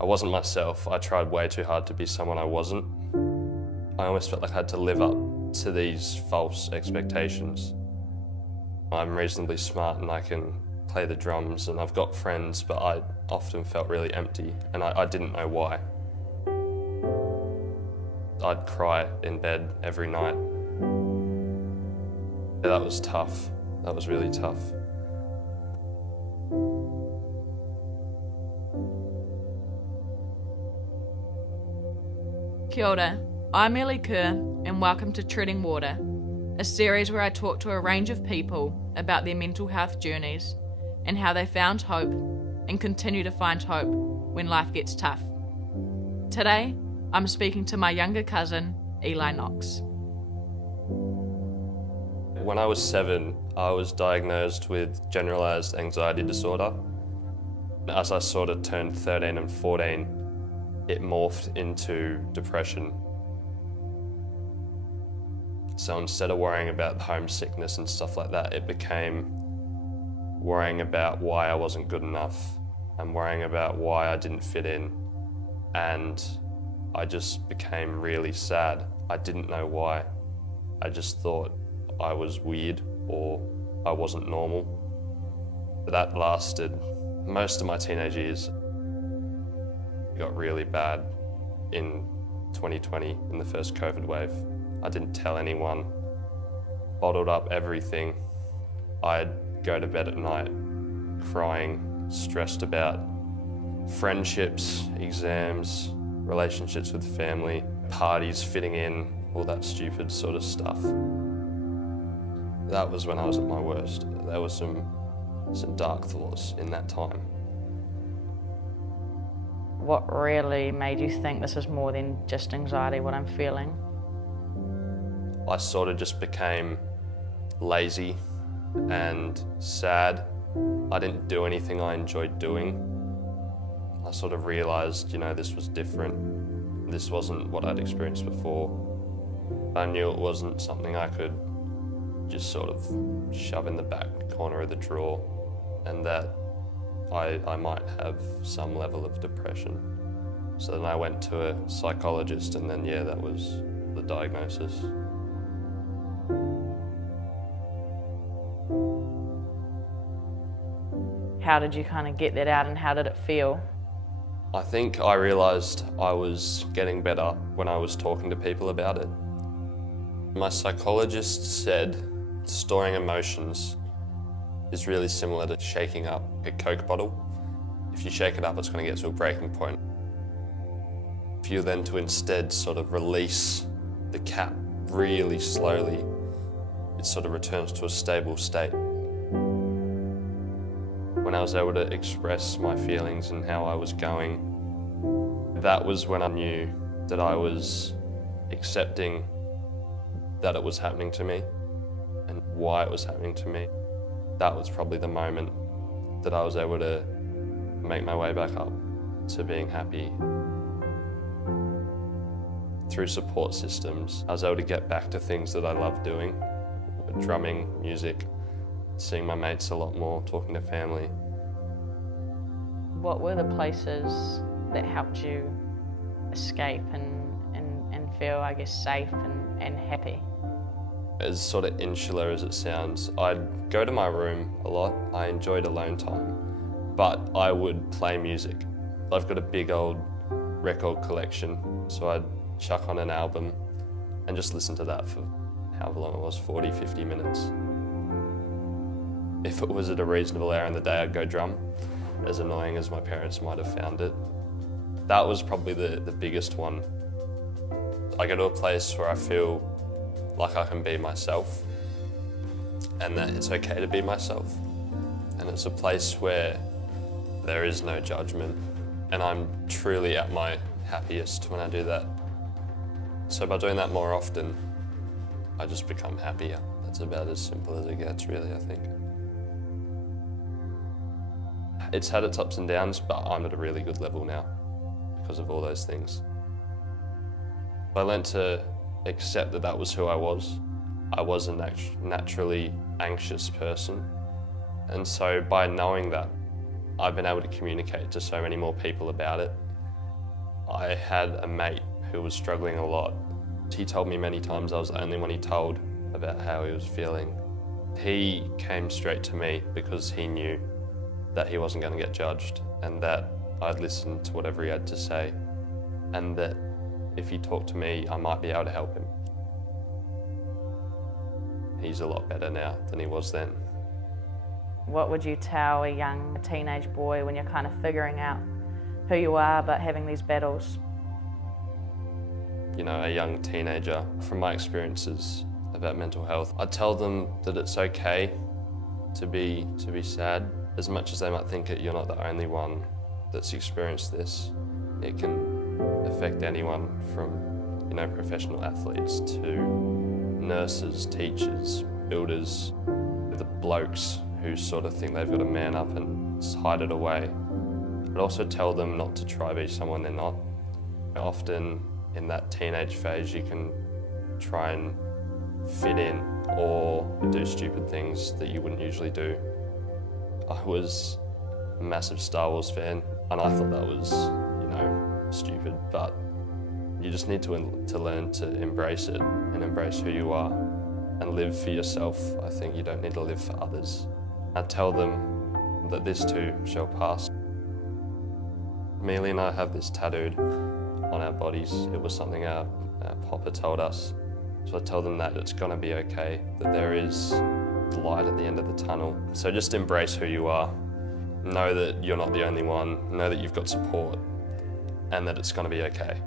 I wasn't myself. I tried way too hard to be someone I wasn't. I almost felt like I had to live up to these false expectations. I'm reasonably smart and I can play the drums and I've got friends, but I often felt really empty and I didn't know why. I'd cry in bed every night. That was tough. That was really tough. Kia ora, I'm Ellie Kerr and welcome to Treading Water, a series where I talk to a range of people about their mental health journeys and how they found hope and continue to find hope when life gets tough. Today, I'm speaking to my younger cousin, Eli Knox. When I was 7, I was diagnosed with generalised anxiety disorder. As I sort of turned 13 and 14, it morphed into depression. So instead of worrying about homesickness and stuff like that, it became worrying about why I wasn't good enough and worrying about why I didn't fit in. And I just became really sad. I didn't know why. I just thought I was weird or I wasn't normal. That lasted most of my teenage years. It got really bad in 2020 in the first COVID wave. I didn't tell anyone, bottled up everything. I'd go to bed at night crying, stressed about friendships, exams, relationships with family, parties, fitting in, all that stupid sort of stuff. That was when I was at my worst. There were some dark thoughts in that time. What really made you think this is more than just anxiety, what I'm feeling? I sort of just became lazy and sad. I didn't do anything I enjoyed doing. I sort of realised, this was different. This wasn't what I'd experienced before. I knew it wasn't something I could just sort of shove in the back corner of the drawer, and that I might have some level of depression. So then I went to a psychologist, and then that was the diagnosis. How did you kind of get that out and how did it feel? I think I realised I was getting better when I was talking to people about it. My psychologist said storing emotions is really similar to shaking up a Coke bottle. If you shake it up, it's going to get to a breaking point. If you then to instead sort of release the cap really slowly, it sort of returns to a stable state. When I was able to express my feelings and how I was going, that was when I knew that I was accepting that it was happening to me and why it was happening to me. That was probably the moment that I was able to make my way back up to being happy. Through support systems, I was able to get back to things that I love doing, drumming, music, seeing my mates a lot more, talking to family. What were the places that helped you escape and feel, I guess, safe and happy? As sort of insular as it sounds, I'd go to my room a lot. I enjoyed alone time, but I would play music. I've got a big old record collection, so I'd chuck on an album and just listen to that for however long it was, 40, 50 minutes. If it was at a reasonable hour in the day, I'd go drum, as annoying as my parents might have found it. That was probably the biggest one. I go to a place where I feel like I can be myself and that it's okay to be myself. And it's a place where there is no judgment and I'm truly at my happiest when I do that. So by doing that more often, I just become happier. That's about as simple as it gets, really, I think. It's had its ups and downs, but I'm at a really good level now because of all those things. I learned to accept that that was who I was. I was a naturally anxious person. And so by knowing that, I've been able to communicate to so many more people about it. I had a mate who was struggling a lot. He told me many times I was the only one he told about how he was feeling. He came straight to me because he knew that he wasn't going to get judged and that I'd listen to whatever he had to say, and that if he talked to me, I might be able to help him. He's a lot better now than he was then. What would you tell a teenage boy when you're kind of figuring out who you are but having these battles? You know, a young teenager, from my experiences about mental health, I'd tell them that it's okay to be sad. As much as they might think it, you're not the only one that's experienced this. It can affect anyone from, you know, professional athletes to nurses, teachers, builders, the blokes who sort of think they've got to man up and hide it away. I'd also tell them not to try be someone they're not. Often in that teenage phase, you can try and fit in or do stupid things that you wouldn't usually do. I was a massive Star Wars fan, and I thought that was, you know, stupid, but you just need to learn to embrace it and embrace who you are and live for yourself. I think you don't need to live for others. I tell them that this too shall pass. Amelia and I have this tattooed on our bodies. It was something our papa told us. So I tell them that it's gonna be okay, that there is light at the end of the tunnel. So just embrace who you are. Know that you're not the only one. Know that you've got support and that it's gonna be okay.